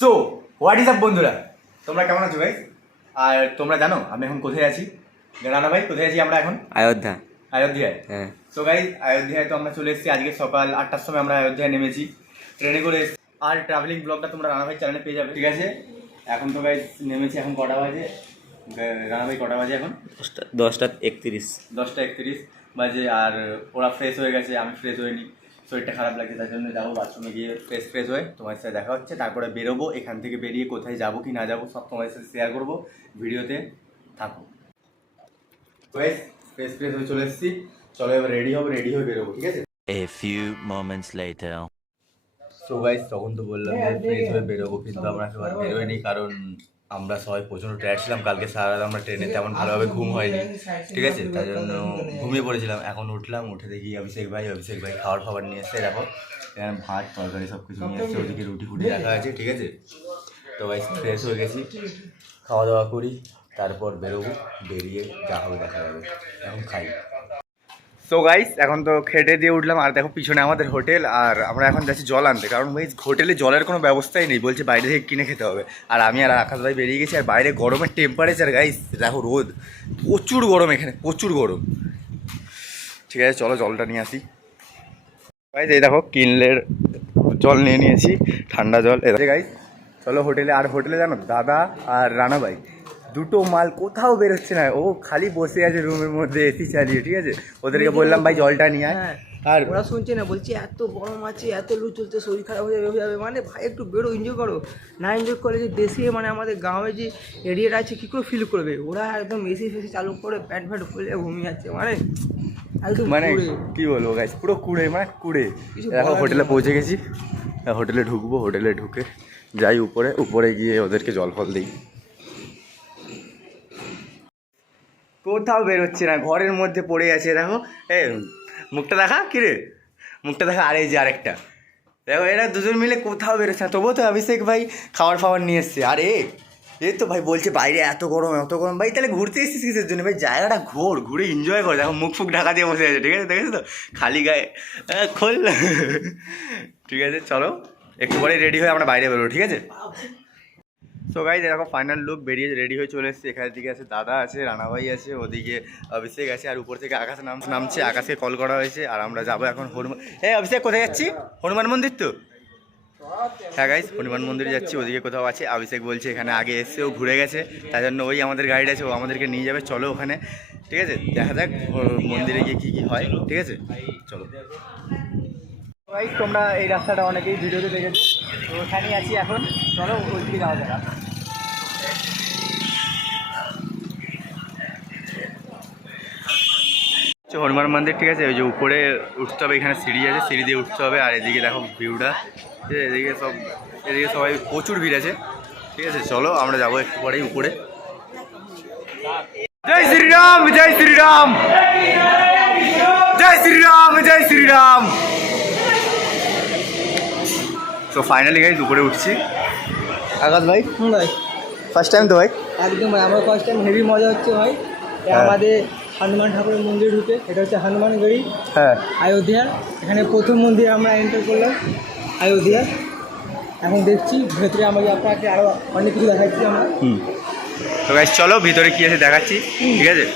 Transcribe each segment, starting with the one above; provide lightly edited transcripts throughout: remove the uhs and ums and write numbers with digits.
So what is up বন্ধুরা, তোমরা কেমন আছো ভাই? আর তোমরা জানো আমি এখন কোথায় আছি? রানা ভাই, কোথায় আছি আমরা এখন? অযোধ্যায়। হ্যাঁ। সো গাইজ, অযোধ্যায় তো আমরা চলে এসেছি। আজকে সকাল 8টার সময় আমরা অযোধ্যায় নেমেছি, ট্রেনে করে। আর ট্রাভেলিং ব্লগটা তোমরা রানা ভাই চ্যানেলে পেয়ে যাবে, ঠিক আছে? এখন তো গাইজ নেমেছি, এখন কটা বাজে? রানা ভাই কটা বাজে এখন? 10:31 বাজে। আর ওরা ফ্রেশ হয়ে গেছে, আমি ফ্রেশ হইনি, শরীরটা খারাপ লাগছে, তার জন্য যাবো বাথরুমে গিয়ে ফ্রেশ হয়ে তোমার সাথে দেখা হচ্ছে। তারপরে বেরোবো, এখান থেকে বেরিয়ে কোথায় যাবো কি না যাবো সব তোমাদের সাথে শেয়ার করবো, ভিডিওতে থাকো। ফ্রেশ হয়ে চলে এসেছি, চলো এবার রেডি হয়ে বেরোবো, ঠিক আছে? A few moments later. So guys, তখন তো বললাম যে ফ্রেশ হয়ে বেরোবো, কিন্তু আমরা একেবারে বেরোইনি, কারণ আমরা সবাই প্রচণ্ড টায়ার্ড ছিলাম। কালকে সারা রাত আমরা ট্রেনে তেমন ভালোভাবে ঘুম হয়নি, ঠিক আছে? তাই জন্য ঘুমিয়ে পড়েছিলাম। এখন উঠলাম, উঠে দেখি অভিষেক ভাই খাবার নিয়ে এসছে। দেখো এখানে ভাত তরকারি সব কিছু নিয়ে এসছে, ওদিকে রুটি রাখা আছে, ঠিক আছে? তো গাইস ফ্রেশ হয়ে গেছি, খাওয়া দাওয়া করি, তারপর বেরোবো, বেরিয়ে যা হবে দেখা যাবে। এখন খাই। সো গাইস, এখন তো খেটে দিয়ে উঠলাম, আর দেখো পিছনে আমাদের হোটেল, আর আমরা এখন যাচ্ছি জল আনতে, কারণ ভাই হোটেলে জলের কোনো ব্যবস্থাই নেই, বলছে বাইরে থেকে কিনে খেতে হবে। আর আমি আর আকাশ ভাই বেরিয়ে গেছি, আর বাইরে গরমের টেম্পারেচার গাইস দেখো, রোদ, প্রচুর গরম, এখানে প্রচুর গরম। ঠিক আছে, চলো জলটা নিয়ে আসি। গাইস এই দেখো কিনলের জল নিয়ে নিয়েছি, ঠান্ডা জল। গাইস চলো হোটেলে। আর হোটেলে জানো দাদা আর রানা ভাই দুটো মাল কোথাও বেরোচ্ছে না, ও খালি বসে আছে রুমের মধ্যে এসি চালিয়ে, ঠিক আছে? ওদেরকে বললাম ভাই জলটা নিয়ে আয়, আর ওরা শুনছে না, বলছে এত গরম আছে, এত লু চলছে, শরীর খারাপ হয়ে যাবে। মানে ভাই একটু বেরো, এনজয় করো। না এনজয় করে যে দেশে মানে আমাদের গাঁয়ে যে এরিয়াটা আছে কী করে ফিল করবে? ওরা একদম এসি ফেসি চালু করে প্যান্ট ফ্যান্ট খুলে ঘুমিয়ে যাচ্ছে, মানে কি বলবো গাইস, পুরো কুড়ে, মানে কুড়ে। দেখো হোটেলে পৌঁছে গেছি, হোটেলে ঢুকবো, হোটেলে ঢুকে যাই উপরে গিয়ে ওদেরকে জল ফল দিই। কোথাও বেরোচ্ছে না, ঘরের মধ্যে পড়ে আছে। দেখো মুখটা দেখা, কিরে মুখটা দেখা, আর এই যে আরেকটা দেখো, এরা দুজন মিলে কোথাও বেরোচ্ছে না। তবুও তো অভিষেক ভাই খাবার নিয়ে এসছে। আর এই তো ভাই বলছে বাইরে এত গরম ভাই, তাহলে ঘুরতে এসেছিস কিসের জন্য ভাই? জায়গাটা ঘুরে এনজয় করে। দেখো মুখ ঢাকা দিয়ে বসে আছে, ঠিক আছে? দেখেছো তো, খালি গায়ে খোল। ঠিক আছে, চলো একটু পরে রেডি হয়ে আমরা বাইরে বেরোবো, ঠিক আছে? সো গাইস দেখো ফাইনাল লুক, বেরিয়ে রেডি হয়ে চলে এসেছে। এখানের দিকে আছে দাদা আছে, রানাভাই আছে, ওদিকে অভিষেক আছে, আর উপর থেকে আকাশ নামছে। আকাশকে কল করা হয়েছে, আর আমরা যাবো এখন হনুমান। অভিষেক কোথায় যাচ্ছি? হনুমান মন্দির তো? হ্যাঁ গাইস, হনুমান মন্দিরে যাচ্ছি, ওদিকে কোথাও আছে। অভিষেক বলছে এখানে আগে এসে ও ঘুরে গেছে, তাই জন্য ওই আমাদের গাইড আছে, ও আমাদেরকে নিয়ে যাবে। চলো ওখানে, ঠিক আছে? দেখা যাক মন্দিরে গিয়ে কী হয়, ঠিক আছে? চলো গাইস, তোমরা এই রাস্তাটা অনেকেই ভিডিওতে দেখেছো, তো ওখানেই আছি এখন। চলো ওইদিকে যাওয়া যাক। হনুমান মন্দির, ঠিক আছে? ওই যে উপরে উঠতে হবে, এখানে সিঁড়ি আছে, সিঁড়ি দিয়ে উঠতে হবে। আর এদিকে দেখো ভিউটা, ঠিক আছে? এদিকে সবাই প্রচুর ভিড় আছে, ঠিক আছে? চলো আমরা যাবো একটু পরেই উপরে। জয় শ্রীরাম, জয় শ্রীরাম, জয় শ্রীরাম, জয় শ্রীরাম। তো ফাইনালি গাইস উপরে উঠছি। আকাশ ভাই, ভাই ফার্স্ট টাইম তো ভাই? একদম ভাই, আমার ফার্স্ট টাইম, হেভি মজা হচ্ছে ভাই। আমাদের হনুমান ঠাকুরের মন্দির ঢুকে, এটা হচ্ছে হনুমানগড়ি, হ্যাঁ, অযোধ্যার। এখানে প্রথম মন্দির আমরা এন্টার করলাম অযোধ্যার। এখন দেখছি ভেতরে, আমাকে আপনাকে আরও অনেক কিছু দেখাচ্ছি আমরা। তো গাইস চলো ভিতরে কি আছে দেখাচ্ছি, ঠিক আছে?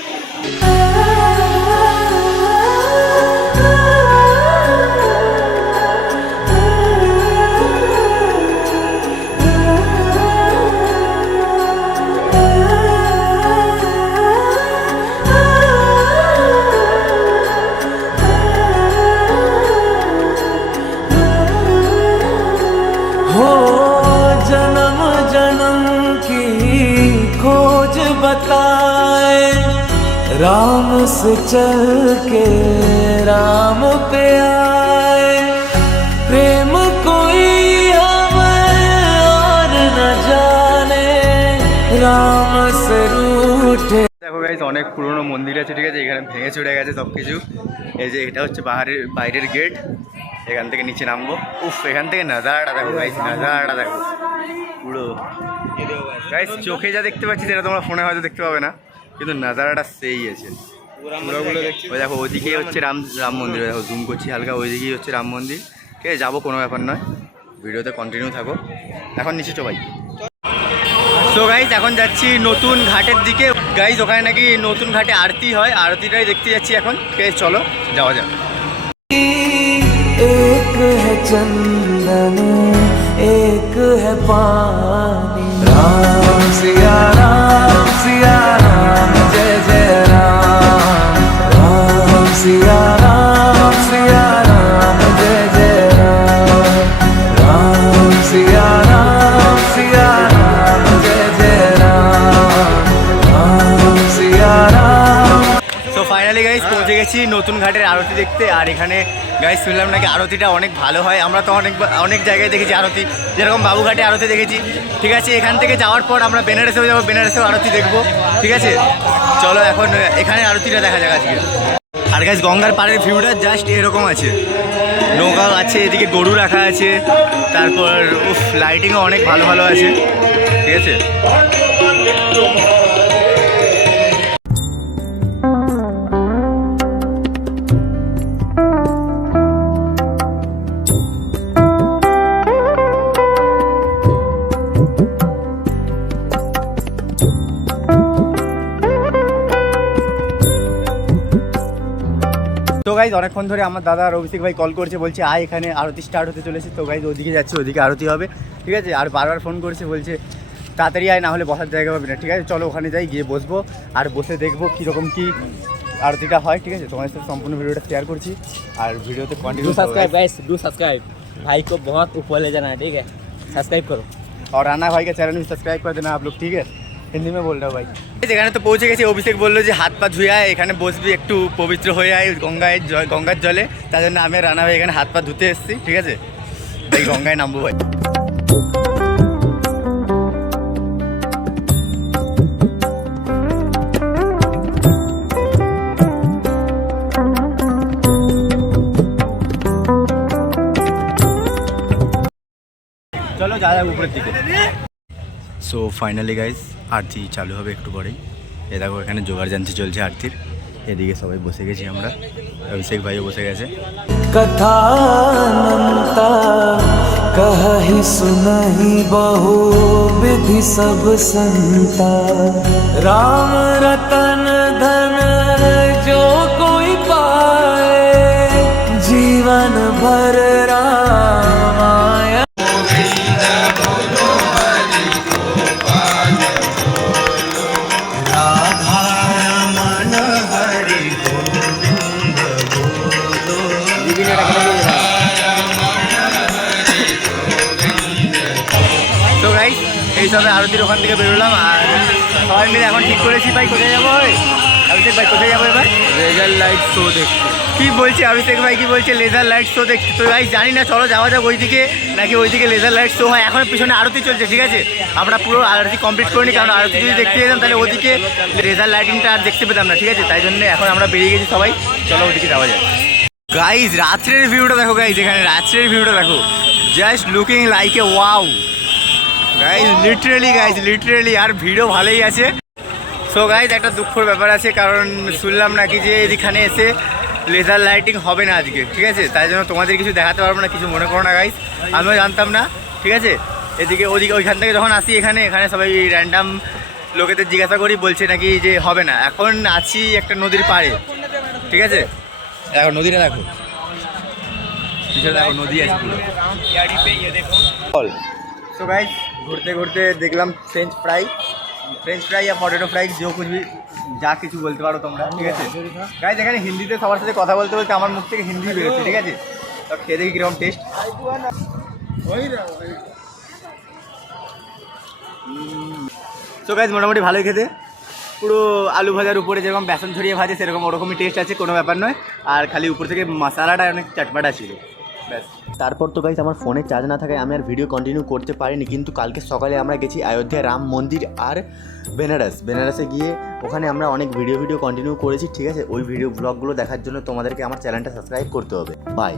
जन्म जन्म की खोज बताए, राम से चल के राम पे आए, प्रेम कोई हमें और न जाने, राम से रूठे। দেখো গাইস অনেক পুরনো মন্দির আছে, ঠিক আছে? এখানে ভেঙে চড়ে গেছে সব কিছু। এই যে এটা হচ্ছে বাইরের গেট, এখান থেকে নিচে নামবো। উফ, এখান থেকে নাজারাটা দেখো গাইস, নাজারাটা দেখো পুরো গাইস। চোখে যা দেখতে পাচ্ছি সেটা তোমরা ফোনে হয়তো দেখতে পাবে না, কিন্তু নাজারাটা সেই আছে। ওই দেখো ওইদিকেই হচ্ছে রাম মন্দির, দেখো জুম করছি হালকা, ওইদিকেই হচ্ছে রাম মন্দির, ঠিক আছে? যাবো, কোনো ব্যাপার নয়, ভিডিওতে কন্টিনিউ থাকো। এখন নিচে সবাই। সো গাইজ এখন যাচ্ছি নতুন ঘাটের দিকে। গাইজ ওখানে নাকি নতুন ঘাটে আরতি হয়, আরতিটাই দেখতে যাচ্ছি এখন। ঠিক আছে চলো যাওয়া যাক। एक है चंदन एक है पानी राम सिया राम जय जय राम राम सिया राम जय जय राम राम सिया राम जय जय Ram Ram Siya Ram. So finally guys পৌঁছে গেছি নতুন ঘাটের আরতি দেখতে। আর এখানে গাইজ শুনলাম নাকি আরতিটা অনেক ভালো হয়। আমরা তো অনেক জায়গায় দেখেছি আরতি, যেরকম বাবুঘাটে আরতি দেখেছি। ঠিক আছে এখান থেকে যাওয়ার পর আমরা বেনারসেও যাবো, বেনারসেও আরতি দেখবো। ঠিক আছে চলো এখন এখানে আরতিটা দেখা যাক আজকে। আর গাইজ গঙ্গার পাড়ের ভিউটা জাস্ট এরকম আছে, নৌকা আছে, এদিকে গরু রাখা আছে, তারপর লাইটিংও অনেক ভালো ভালো আছে। ঠিক আছে তো গাইজ অনেকক্ষণ ধরে আমার দাদা আর অভিষেক ভাই কল করছে, বলছে আয় এখানে আরতি স্টার্ট হতে চলেছে। তো গাইজ ওদিকে যাচ্ছে, ওদিকে আরতি হবে। ঠিক আছে আর বারবার ফোন করছে, বলছে তাড়াতাড়ি আয়, না হলে বসার জায়গা পাবে না। ঠিক আছে চলো ওখানে যাই, গিয়ে বসবো আর বসে দেখবো কীরকম কী আরতিটা হয়। ঠিক আছে তোমাদের সাথে সম্পূর্ণ ভিডিওটা শেয়ার করছি আর ভিডিওতে continue. Subscribe guys, do subscribe, भाई को बहुत ऊपर ले जाना है, ठीक है, सब्सक्राइब करो। और राना भाई का चैनल भी सब्सक्राइब कर देना आप लोग। ठीक है হিন্দি में बोल रहा हूँ भाई। এখানে তো পৌঁছে গেছি, অভিষেক বললো যে হাত পা ধুয়ে আয়, এখানে বসবি একটু পবিত্র হয়ে আয় গঙ্গার জলে। তার জন্য আমি রানা ভাই এখানে হাত পা ধুতে এসেছি। ঠিক আছে এই গঙ্গায় নামবো ভাই। চলো যা যাক উপরের দিকে। সো ফাইনালি গাইজ আরতি চালু হবে একটু পরেই। এ দেখো এখানে জোগাড় জানতে চলছে আরতির। এদিকে সবাই বসে গেছি আমরা, অভিষেক ভাইও বসে গেছে। कथा अनंता कहि सुनहि बहु विधि सब संता राम रतन धन जो कोई पाए जीवन भर रामायण। তো গাইস এই সবে আরতির ওখান থেকে বেরোলাম আর সবাই মিলে এখন ঠিক করেছি ভাই কোথায় যাবো। অভিষেক ভাই কোথায় যাবো এবার? लेजर लाइट शो देखते। কি বলছে অভিষেক ভাই, কি বলছে লেজার লাইট শো দেখতে। তো ভাই জানি না, চলো যাওয়া যাক ওইদিকে, নাকি ওইদিকে লেজার লাইট শো হয়। এখন পিছনে আরতি চলছে। ঠিক আছে আমরা পুরো আরতি কমপ্লিট করিনি, কারণ আরতি যদি দেখতে যেতাম তাহলে ওদিকে লেজার লাইটিংটা আর দেখতে পেতাম না। ঠিক আছে তাই জন্য এখন আমরা বেরিয়ে গেছি সবাই, চলো ওদিকে যাওয়া যায়। গাইজ রাত্রের ভিউটা দেখো, গাইজ এখানে রাত্রের ভিউটা দেখো, just looking like a wow guys, literally আর ভিডিও ভালোই আছে। সো গাইজ একটা দুঃখের ব্যাপার আছে, কারণ শুনলাম নাকি যে এখানে এসে লেজার লাইটিং হবে না আজকে। ঠিক আছে তাই জন্য তোমাদের কিছু দেখাতে পারবো না, কিছু মনে করো না গাইজ, আমিও জানতাম না। ঠিক আছে এদিকে ওদিকে ওইখান থেকে যখন আসি এখানে সবাই র্যান্ডাম লোকেদের জিজ্ঞাসা করি, বলছে নাকি যে হবে না। এখন আছি একটা নদীর পাড়ে। ঠিক আছে দেখো নদীটা দেখো, দেখো নদী আছে পুরো। সো গাইজ ঘুরতে ঘুরতে দেখলাম ফ্রেঞ্চ ফ্রাই या পটেটো ফ্রাই, যে কুछ भी যা কিছু বলতে পারো তোমরা। ঠিক আছে গাইজ এখানে হিন্দিতে সবার সাথে কথা বলতে বলতে আমার মুখ থেকে হিন্দি বেরোচ্ছে। ঠিক আছে তো খেয়ে দেখি কিরকম টেস্ট। সো গাইজ মোটামুটি ভালোই খেতে, পুরো আলু ভাজার উপরে যেরকম বেসন ছড়িয়ে ভাজে সেরকম ওরকমই টেস্ট আছে, কোনো ব্যাপার নয়। আর খালি উপর থেকে মশলাটা অনেক চটপাটা ছিল ব্যাস। তারপর তো গাইস আমার ফোনে চার্জ না থাকায় আমি আর ভিডিও কন্টিনিউ করতে পারিনি, কিন্তু কালকে সকালে আমরা গেছি অযোধ্যা রাম মন্দির আর বেনারসে গিয়ে ওখানে আমরা অনেক ভিডিও কন্টিনিউ করেছি। ঠিক আছে ওই ভিডিও ব্লগগুলো দেখার জন্য তোমাদেরকে আমার চ্যানেলটা সাবস্ক্রাইব করতে হবে। বাই।